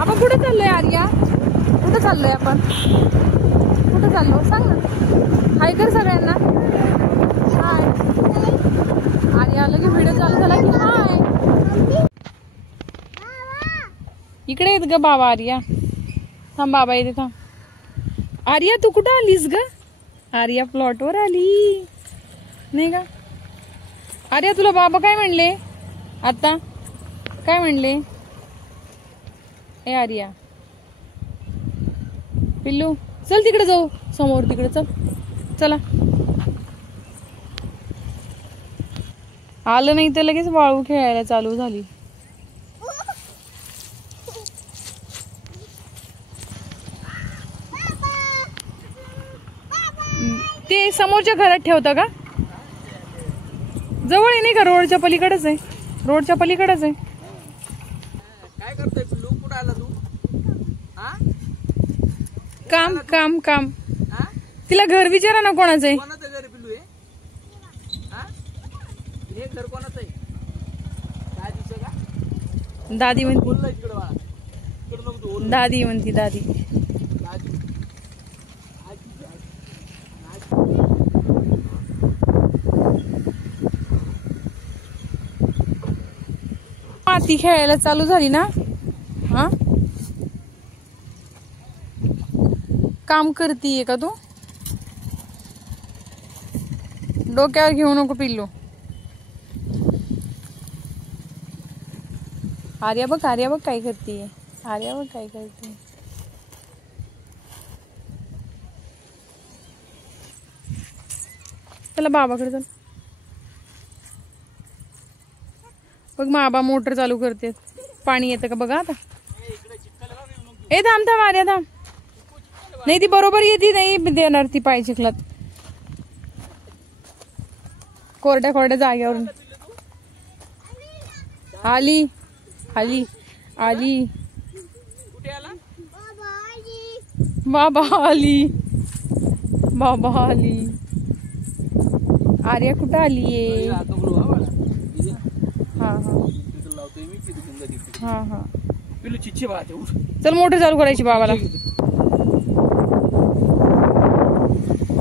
आपण कुठे चाललोय आर्या? कुठे चाललोय आपण? कुठे चाललो सांग ना. हाय कर सगळ्यांना. हाय. आर्या आलं की व्हिडिओ चालू झाला की हाय. इकडे येत ग बाबा. आर्या थांब, बाबा येते थांब. आर्या तू कुठं आलीस ग? आर्या प्लॉट वर आली नाही का? आर्या तुला बाबा काय म्हणले आता? काय म्हणले? ए आर्या पिल्लू चल तिकडे जाऊ, समोर तिकडे चल. चला. आलं नाही तर लगेच वाळू खेळायला चालू झाली. ते समोरच्या घरात ठेवता का? जवळ आहे नाही का? रोडच्या पलीकडेच आहे. रोडच्या पलीकडेच आहे. काय करतोय पिल्लू? कुठं आला तू? काम काम काम. तिला घर विचारा ना कोणाचं आहे. कोणाचं घर पिल्लू आहे? हे घर कोणाचं आहे? दादीचं का? दादी म्हणती. बोलला इकडे बाळा. इकडे नको तू. दादी म्हणती. दादी दादी. माती खेळायला चालू झाली ना. हा काम करतीये का तू? डोक्यावर घेऊ नको पिल्लू. आर्या बघ, आर्या बघ काय करतीये. आर्या बघ काय करतीये. चला बाबाकडे चल. बघ बाबा मोटर चालू करते. पाणी येतं का बघा आता. ए थांब थांब आर्या थांब. नाही ती बरोबर येते नाही देणार ती पाय चिखलात. कोरड्या कोरड्या जाग्यावरून आली आली आली. कुठे आला? बाबा आली. बाबा आली. आर्या कुठं आलीये? हा हा हा हा. पिल्लू चिच्चे बाळा. चल मोटर चालू करायची बाबाला.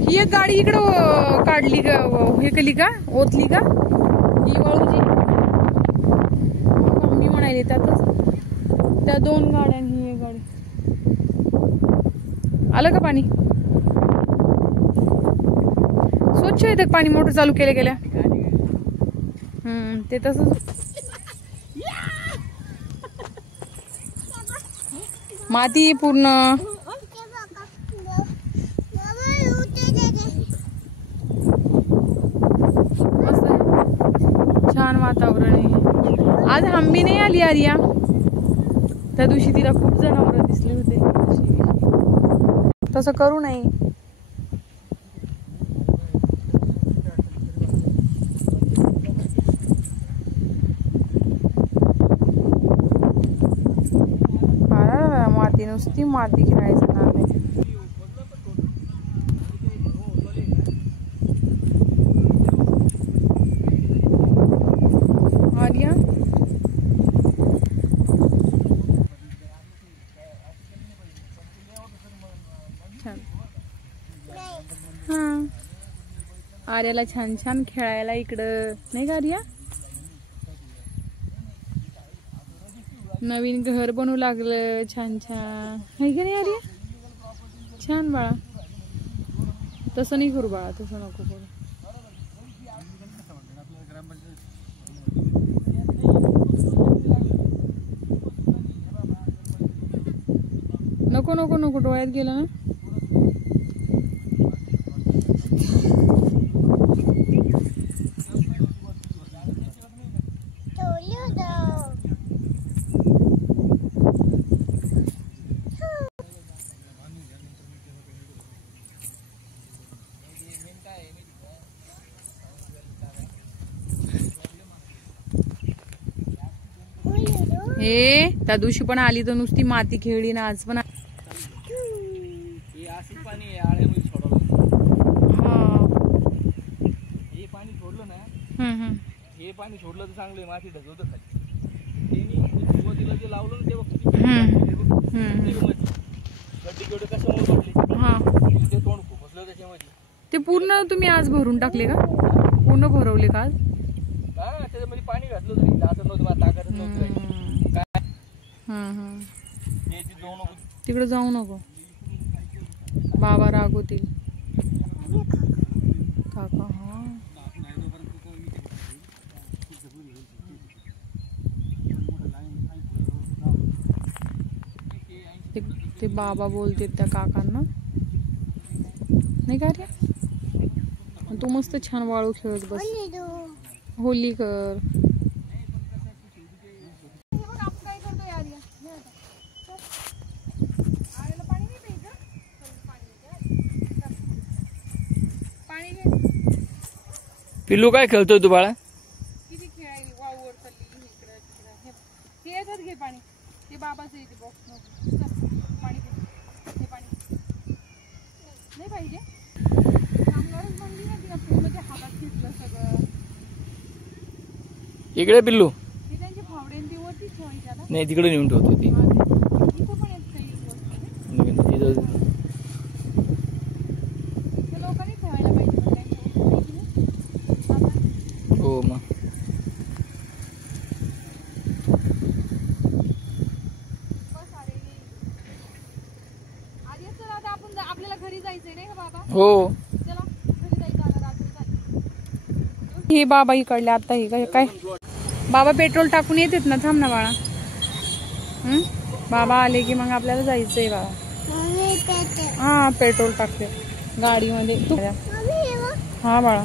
ही एक गाडी इकडं काढली का? हे केली का? ओतली का ही वाळूची? मी म्हणाले त्यातच त्या दोन गाड्या ही एक गाडी. आलं का पाणी? स्वच्छ येतं पाणी मोटर चालू केल्या गेल्या. ते तसंच माती पूर्ण. छान वातावरण आहे आज. हंबी नाही आली आर्या. त्या दिवशी तिला खूप जनावर दिसले होते. तसं करू नये. माती नुसती माती खेळायचं नाव आहे. आर्या छान. हा आर्याला छान छान खेळायला इकडं नाही का आर्या? नवीन घर बनवू लागलं छान छान. आहे का नाही आर्या? छान बाळा. तसं नाही करू बाळा. तसं नको करू. नको नको नको. डोळ्यात गेलं ना. हे त्या दिवशी पण आली तर नुसती माती खेळली ना. आज पण पाणी आळ्यामध्ये सोडवलं. हे पाणी सोडलं ना. हे पाणी सोडलं तर चांगलं. माती ढकलतं खाली. सुरुवातीला जे लावलं ना तेव्हा गड्डी केवढे कशामुळे पडले हा ते तोंड खुपसलं त्याच्यामध्ये. ते पूर्ण तुम्ही आज भरून टाकले का? पूर्ण भरवले का आज? हा त्याच्यामध्ये पाणी घातलं तरी असं नव्हतं मला ताकद नव्हती काय. जाऊ नको तिकडे जाऊ नको, बाबा रागवतील. काका हा ते बाबा बोलते त्या काकांना नाही का रे. तू मस्त छान वाळू खेळत बस, होली कर. पिल्लू काय खेळतोय तू बाळा? किती खेळायली वावर चालली इकडे तिकडे. हे याच्यात घे पाणी, ते बाबाचं येते बॉक्स पाणी हे पाणी नाही पाहिजे. चांगलंच म्हणली ना तिला, पूर्ण ते हातात घेतलं सगळं. इकडे पिल्लू हे त्यांची फावडे ती वरती ठेवायची आता. नाही तिकडे नेऊन ठेवतो ती. इथं पण येत काही वस्तू ते लोकांनी ठेवायला पाहिजे. हो मग आपल्याला घरी जायचंय नाही का बाबा? हो चला घरी जायचं आता, रात्री झाली. हे बाबा इकडले आता हे काय बाबा पेट्रोल टाकून येतात ना. थांब ना बाळा. बाबा आले की मग आपल्याला जायचंय बाळा. हा पेट्रोल टाकते गाडीमध्ये. तू हा बाळा.